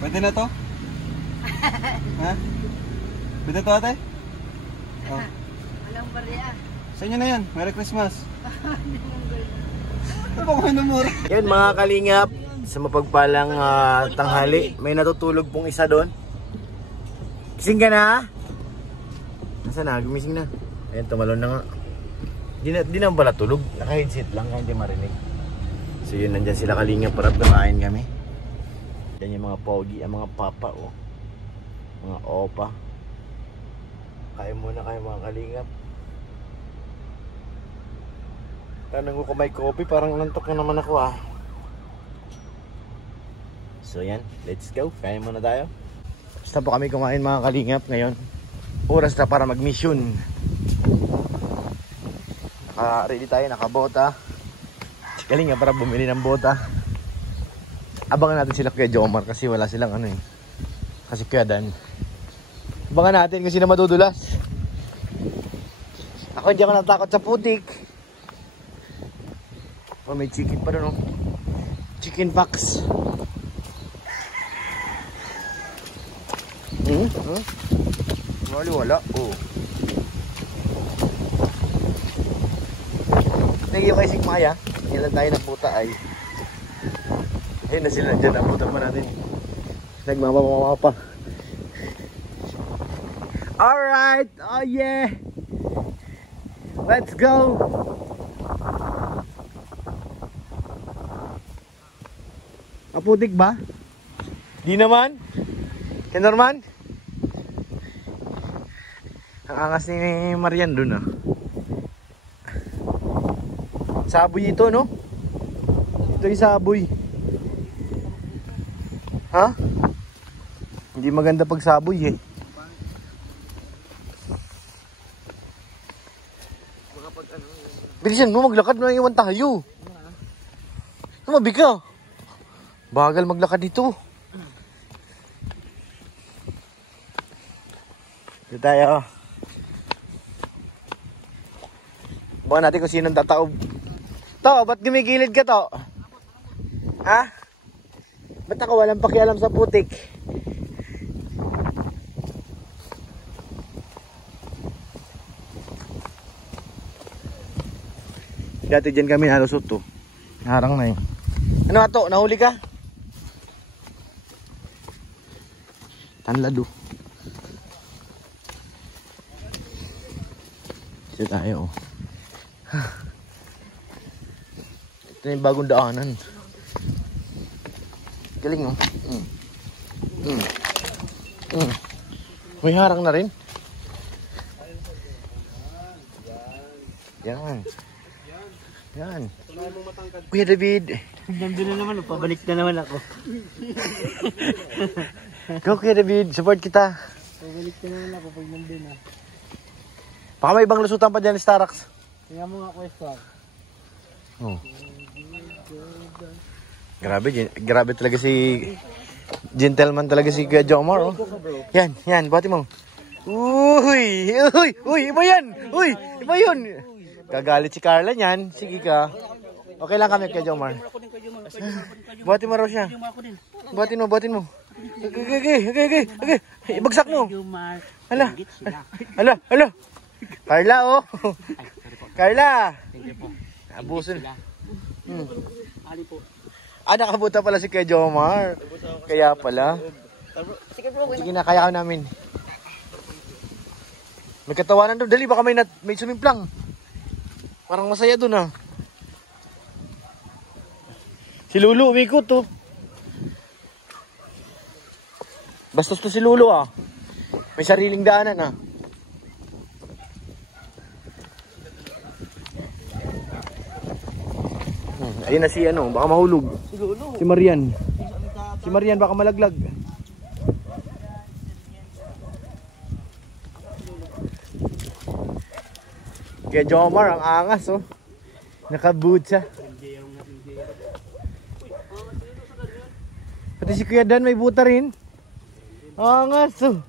Pwede na to? Ha? Pwede to ate? Oh. Walang barya. Sa inyo na yan. Merry Christmas. Ano ba kumain ng mura? Yan mga kalingap, sa mapagpalang tanghali, may natutulog pong isa doon. Gising ka na? Nasaan na? Gumising na. Ayan, tumalon na nga. Di na pala tulog. Naka-headset lang, kaya hindi marinig. So yun, nandyan sila kalingap para kumain kami. Yan yung mga pogi, ang mga papa, oh. Mga opa. Kain muna kayo mga kalingap. Tanong ko may coffee, parang nantok na naman ako ah. So yan, let's go. Kain muna tayo. Basta po kami kumain mga kalingap ngayon. Oras na para mag-mission. Ready tayo, nakabota. Kalingap para bumili ng bota. Abangan natin sila Kuya Jomar kasi wala silang ano eh. Kasi Kuya Dan. Abangan natin kasi na madudulas. Ako hindi ako natakot sa putik. Oh, may chicken pa doon, oh. Chicken box. Wala. Oh. Nagyo kay Sigmaya. Ilan tayo ng puta ay. Ayun na sila dyan. Nabutan pa natin. Nagmamamawa pa. Alright. Oh yeah. Let's go. Aputik ba? Di naman. Kenorman? Ang angas ni Marian dun ah. Saboy ito no? Ito yung saboy. Ha? Hindi maganda pag saboy eh. Bilisan mo, maglakad na iwan tayo. Tumabi ka. Bagal maglakad dito. Dito tayo. Bukan natin kung sinong tataob. To, ba't gumigilid ka to? Ha? Ba't ako walang pakialam sa putik? Dati dyan kami nalusot to. Naharang na eh. Ano ato? Nahuli ka? Tanlado. Dito tayo. Ito yung bagong daanan. Galing oh. May harang na rin. Yan. Yan. Kuya David. Nandun na naman, pabalik na naman ako. Go Kuya David, support kita. Pabalik na naman ako pag nandun ah. Baka may ibang lusutan pa dyan ni Starax. Kaya mo nga question. Oh. Grabe talaga si gentleman talaga si Kuya Jomar oh. Yan, bati mo. Uy, iba yan. Uy, iba yun. Gagalit si Carla niyan. Sige ka. Okay lang kami Kuya Jomar. Bati mo raw siya. Batin mo. Okay. Ibagsak mo. Hala. Carla oh. Carla. Abuso. Nakabuta pala si Kuya Jomar. Kaya pala. Sige na, kaya namin. May katawanan doon. Dali, baka may sumimplang. Parang masaya doon ah. Si Lulu, umikot oh. Bastos to si Lulu ah. May sariling daanan ah. Ayun na si ano, baka mahulog. Si Marian. Si Marian baka malaglag. Kaya Jomar ang angas oh. Nakabutsa. Pati si Kuya Dan may buta rin. Angas oh.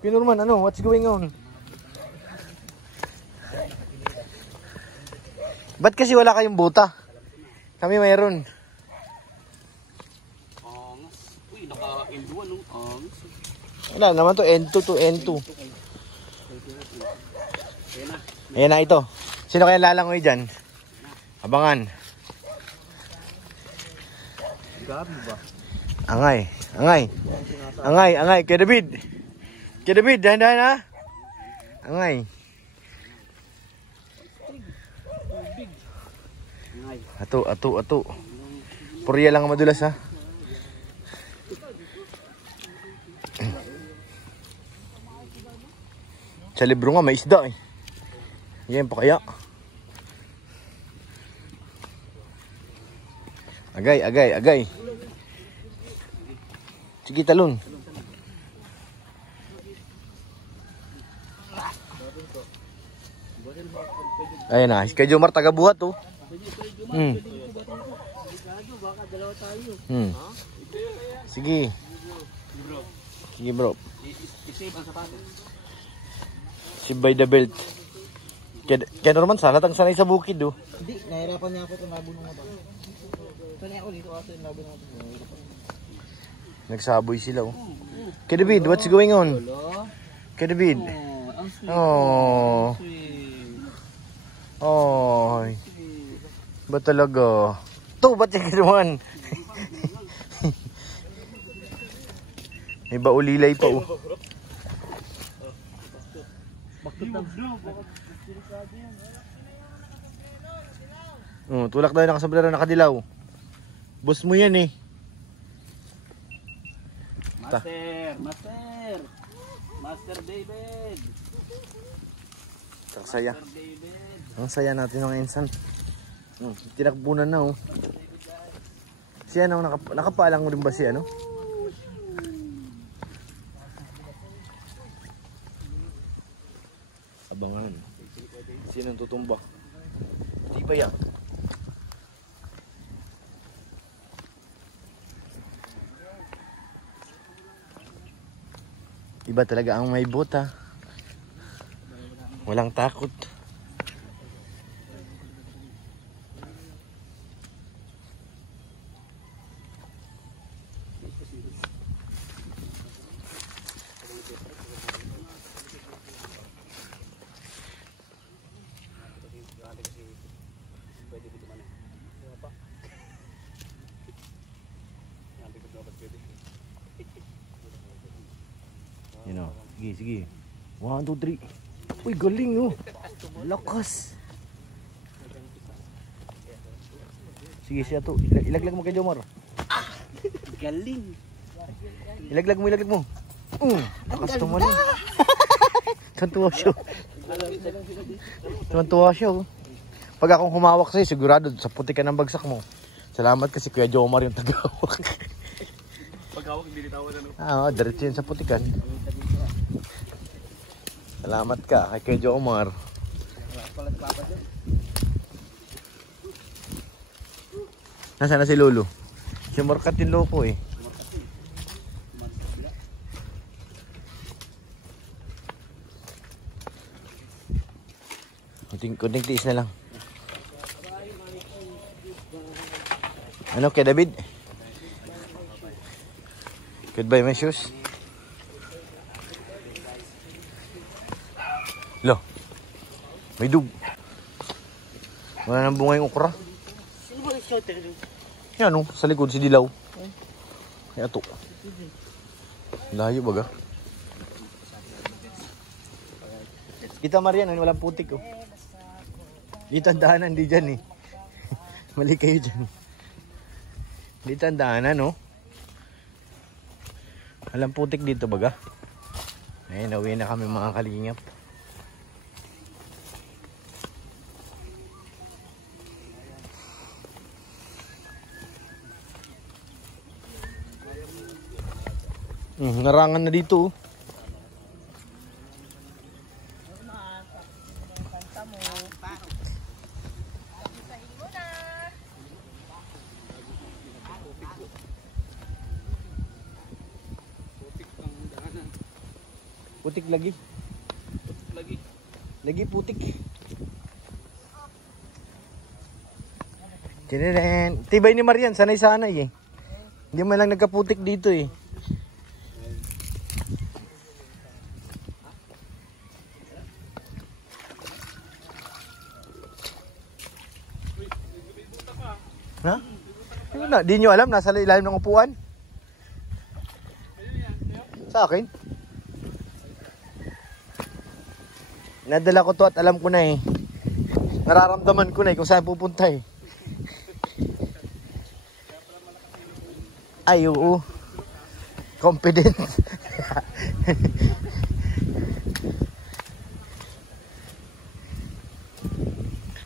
Kinorman, ano? What's going on? Ba't kasi wala kayong buta? Kami mayroon. Uy, naka-LB Wala naman to, N2 to N2. Ayan na ito. Sino kaya lalangoy dyan? Abangan. Gabi ba? Angay. Kaya David, dahan-dahan ha. Angay. Ato. Purya lang ang madulas ha. Sa libro nga may isda eh. Yan pa kaya. Agay. Sige talon. Ayan na, kay Jomar taga-buhat oh. Sige bro. Si by the belt. Kaya naman sana tang sanay sa bukid oh. Hindi, nahirapan niya ako itong labo ng mata. Sanay ako dito kasi yung labo ng mata. Nagsaboy sila oh. Kaya David, what's going on? Kaya David. Ba talaga? Ba't yung ginawan? May baulilay pa oh. Tulak tayo nakasablera nakadilaw. Boss mo yan eh. Master David. Saya. Ang saya natin ng insan. Tinakbunan na oh. Si ano, nakapaalang mo rin ba si ano? Abangan. Sinong tutumbak? Di ba yan? Iba talaga ang may bota. Walang takot. You know, sige. 1, 2, 3. Uy, galing oh. Lakas. Sige siya to. Ilaglag mo kay Jomar. Galing. Ilaglag mo. Lakas naman eh. Tuwan-tuwa siya oh. Pag akong humawak sa'yo, sigurado sa puti ka ng bagsak mo. Salamat kasi Kuya Jomar yung tagawak. Pagkawak, hindi nitawan na. Diretso yun sa putikan. Salamat ka kay Kuya Jomar. Nasaan na si Lolo? Si Morkat yung loko eh. Kunting tiis na lang. Ano kay David? Goodbye my shoes. Lo. May dug. Wala nang bunga yung okra. Sino ba nag-shouter doon? Yan o, sa likod si Dilaw. Kaya to. Layo baga. Kita Marian, walang putik oh. Dito ang daanan, di dyan eh. Mali kayo dyan. Dito ang daanan oh. Walang putik dito baga. Ayun, nauwi na kami mga kalingap. Narangan na dito oh. Putik lagi. Lagi putik. Tiniren. Tibay ni Marian, sanay-sanay eh. Hindi man lang nagkaputik dito eh. Ha? Yun na, di nyo alam, nasa ilalim ng upuan. Sa akin. Nadala ko to at alam ko na eh. Nararamdaman ko na eh kung saan pupunta eh. Ay, oo. Confident.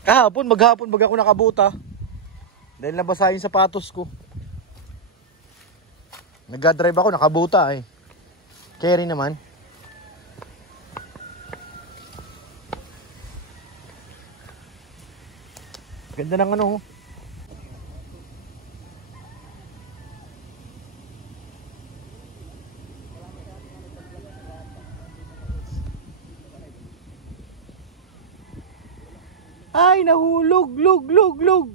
Maghapon baga ako nakabuta. Dahil nabasa yung sapatos ko. Nag-drive ako, nakabuta eh. Carry naman. Ganda ng ano. Ay, nahulog, lug.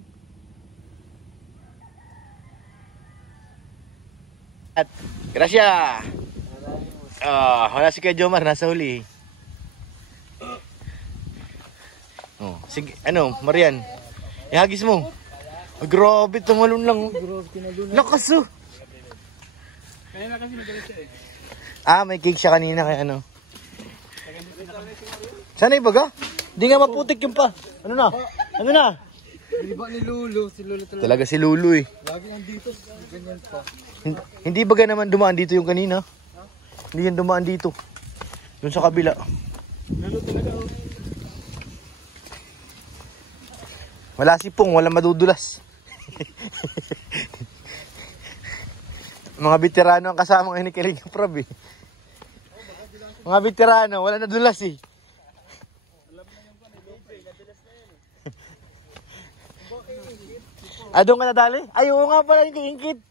At, grasya. Wala si Kuya Jomar, nasa huli. Oh, sige, Marian. Ihagis mo. Oh, grabe, tumalon lang. Lakas oh. Kaya na kasi magalit siya eh. May cake siya kanina kay ano. Sana ibaga? Di nga maputik yung pa. Ano na? Di ba ni Lulu? Si Lulu Talaga si Lulu eh. Lagi nandito. Ganyan pa. Hindi baga naman dumaan dito yung kanina? Hindi yan dumaan dito. Doon sa kabila. Lulu talaga oh. Wala sipong, wala madudulas. Mga veterano ang kasama ng Kilig Prab eh. Mga veterano, wala nadulas eh. Doon ka nadali? Ay, oo nga pala yung kiingkit.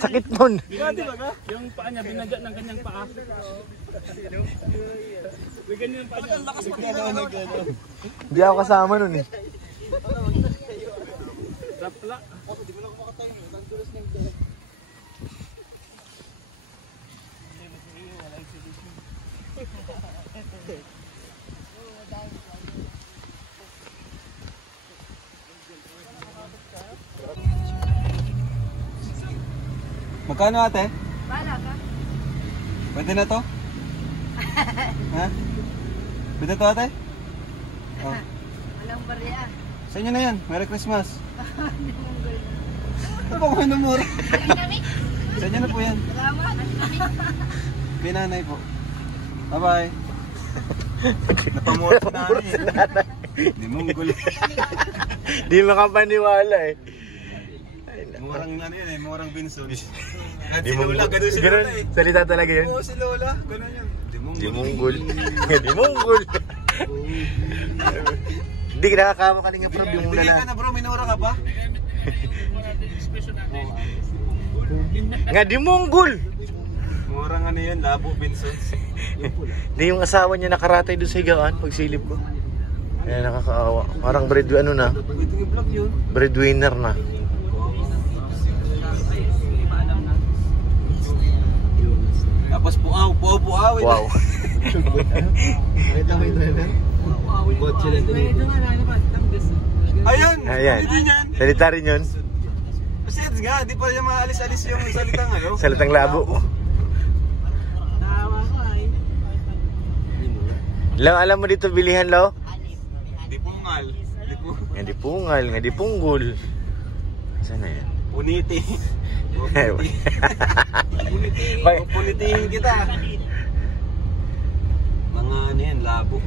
Sakit nun. Yung paa niya, binadya ng kanyang paa. Bigyan niyo yung paa niya. Hindi ako kasama nun eh. Rapla. Magkano ate? Bala ka. Pwede na to? Ha? Pwede to ate? Oh. Walang barya. Sa inyo na yan. Merry Christmas. Ano ba kumain ng mura? Sa inyo na po yan. Salamat. Pinanay po. Bye-bye. Napamura po na Di munggol. Di makapaniwala eh. Murang ano yan eh. Murang binso. Di Si Lola. Ganun si Lola eh. Salita talaga yun. Oo si Lola. Ganun yan. Di munggol. Di munggol. Hindi nakakama ka nga Prab yung Bigay lala. ka na bro. Minura ka pa? Nga di munggol. Murang ano yan. Labo Vincent. Hindi yung asawa niya nakaratay doon sa higaan pagsilip ko. Kaya nakakaawa. Parang breadwinner na. Ito yung vlog yun. Breadwinner na. Tapos puaw. Wow. Nakita mo yung driver? Kotse lang din. Ayan. Ayan. Pwede yan. Salita rin yun. Kasi nga. Di pa niya maalis-alis yung salitang ano. Salitang labo. Tawa ko ay. Alam mo dito bilihan lo? Di pungal. Nga di pungal, nga di punggol. Saan na yan? Puniti. Bye. Punitihin kita. Mga ano yan, labo.